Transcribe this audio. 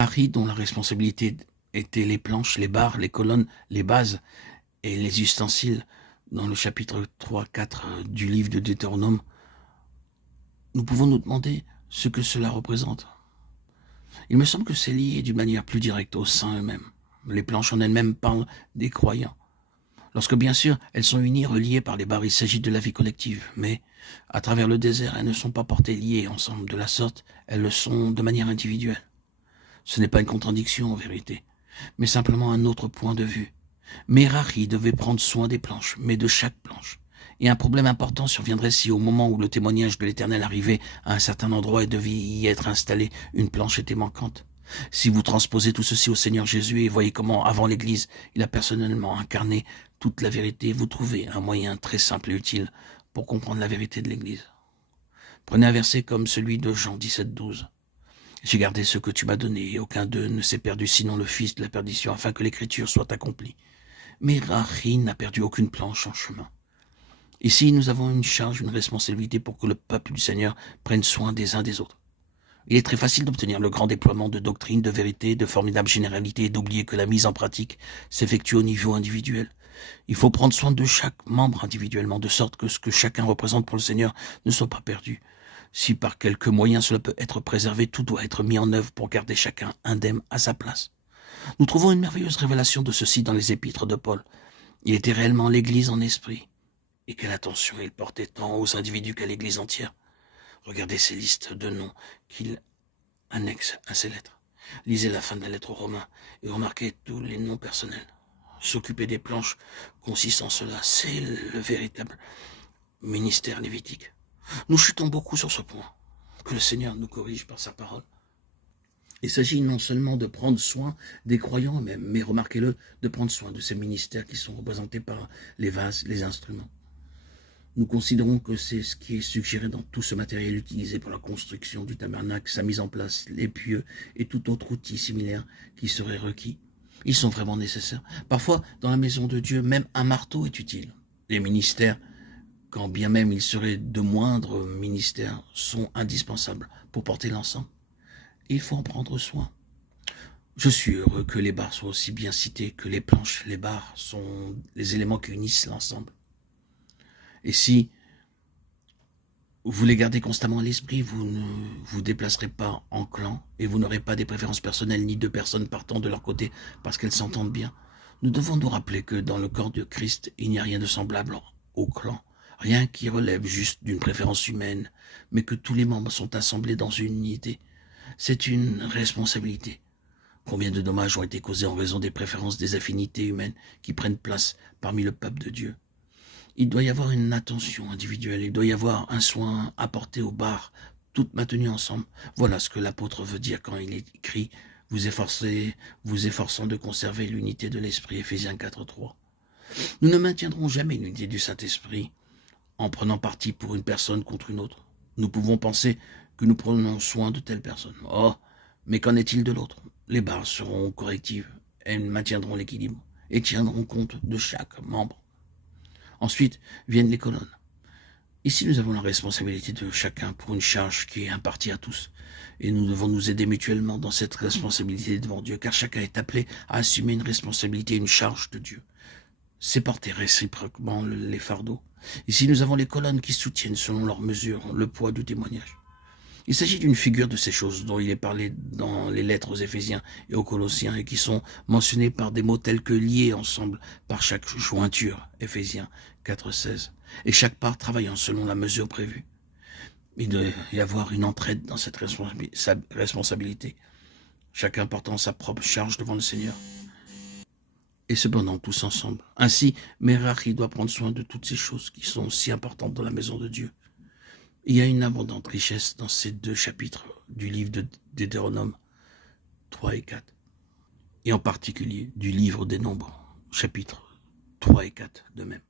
Harry, dont la responsabilité était les planches, les barres, les colonnes, les bases et les ustensiles, dans le chapitre 3-4 du livre de Deutéronome, nous pouvons nous demander ce que cela représente. Il me semble que c'est lié d'une manière plus directe aux saints eux-mêmes. Les planches en elles-mêmes parlent des croyants. Lorsque bien sûr elles sont unies, reliées par les barres, il s'agit de la vie collective, mais à travers le désert, elles ne sont pas portées liées ensemble de la sorte, elles le sont de manière individuelle. Ce n'est pas une contradiction en vérité, mais simplement un autre point de vue. Merari devait prendre soin des planches, mais de chaque planche. Et un problème important surviendrait si au moment où le témoignage de l'Éternel arrivait à un certain endroit et devait y être installé, une planche était manquante. Si vous transposez tout ceci au Seigneur Jésus et voyez comment, avant l'Église, il a personnellement incarné toute la vérité, vous trouvez un moyen très simple et utile pour comprendre la vérité de l'Église. Prenez un verset comme celui de Jean 17:12. J'ai gardé ce que tu m'as donné, et aucun d'eux ne s'est perdu sinon le fils de la perdition, afin que l'écriture soit accomplie. Mais Merari n'a perdu aucune planche en chemin. Ici, nous avons une charge, une responsabilité pour que le peuple du Seigneur prenne soin des uns des autres. Il est très facile d'obtenir le grand déploiement de doctrines, de vérités, de formidables généralités et d'oublier que la mise en pratique s'effectue au niveau individuel. Il faut prendre soin de chaque membre individuellement, de sorte que ce que chacun représente pour le Seigneur ne soit pas perdu. Si par quelque moyen cela peut être préservé, tout doit être mis en œuvre pour garder chacun indemne à sa place. Nous trouvons une merveilleuse révélation de ceci dans les épîtres de Paul. Il était réellement l'Église en esprit. Et quelle attention il portait tant aux individus qu'à l'Église entière. Regardez ces listes de noms qu'il annexe à ces lettres. Lisez la fin de la lettre aux Romains et remarquez tous les noms personnels. S'occuper des planches consiste en cela. C'est le véritable ministère lévitique. Nous chutons beaucoup sur ce point. Que le Seigneur nous corrige par sa parole. Il s'agit non seulement de prendre soin des croyants eux-mêmes, mais remarquez-le, de prendre soin de ces ministères qui sont représentés par les vases, les instruments. Nous considérons que c'est ce qui est suggéré dans tout ce matériel utilisé pour la construction du tabernacle, sa mise en place, les pieux et tout autre outil similaire qui serait requis. Ils sont vraiment nécessaires. Parfois, dans la maison de Dieu, même un marteau est utile. Les ministères, quand bien même ils seraient de moindres ministères, sont indispensables pour porter l'ensemble. Il faut en prendre soin. Je suis heureux que les barres soient aussi bien citées que les planches. Les barres sont les éléments qui unissent l'ensemble. Et si vous les gardez constamment à l'esprit, vous ne vous déplacerez pas en clan et vous n'aurez pas des préférences personnelles ni de personnes partant de leur côté parce qu'elles s'entendent bien. Nous devons nous rappeler que dans le corps de Christ, il n'y a rien de semblable au clan, rien qui relève juste d'une préférence humaine, mais que tous les membres sont assemblés dans une unité. C'est une responsabilité. Combien de dommages ont été causés en raison des préférences, des affinités humaines qui prennent place parmi le peuple de Dieu. Il doit y avoir une attention individuelle, il doit y avoir un soin apporté aux barres, toutes maintenues ensemble. Voilà ce que l'apôtre veut dire quand il écrit « vous efforçant de conserver l'unité de l'esprit » Éphésiens 4:3. Nous ne maintiendrons jamais l'unité du Saint-Esprit en prenant parti pour une personne contre une autre. Nous pouvons penser que nous prenons soin de telle personne. Oh, mais qu'en est-il de l'autre? Les barres seront correctives, elles maintiendront l'équilibre et tiendront compte de chaque membre. Ensuite viennent les colonnes. Ici, nous avons la responsabilité de chacun pour une charge qui est impartie à tous. Et nous devons nous aider mutuellement dans cette responsabilité devant Dieu, car chacun est appelé à assumer une responsabilité, une charge de Dieu. C'est porter réciproquement les fardeaux. Ici, nous avons les colonnes qui soutiennent selon leur mesure le poids du témoignage. Il s'agit d'une figure de ces choses dont il est parlé dans les lettres aux Éphésiens et aux Colossiens et qui sont mentionnées par des mots tels que liés ensemble par chaque jointure, Éphésiens 4:16, et chaque part travaillant selon la mesure prévue. Il doit y avoir une entraide dans cette responsabilité, chacun portant sa propre charge devant le Seigneur. Et cependant tous ensemble. Ainsi, Merari doit prendre soin de toutes ces choses qui sont si importantes dans la maison de Dieu. Il y a une abondante richesse dans ces 2 chapitres du livre de Deutéronome 3 et 4, et en particulier du livre des Nombres, chapitres 3 et 4 de même.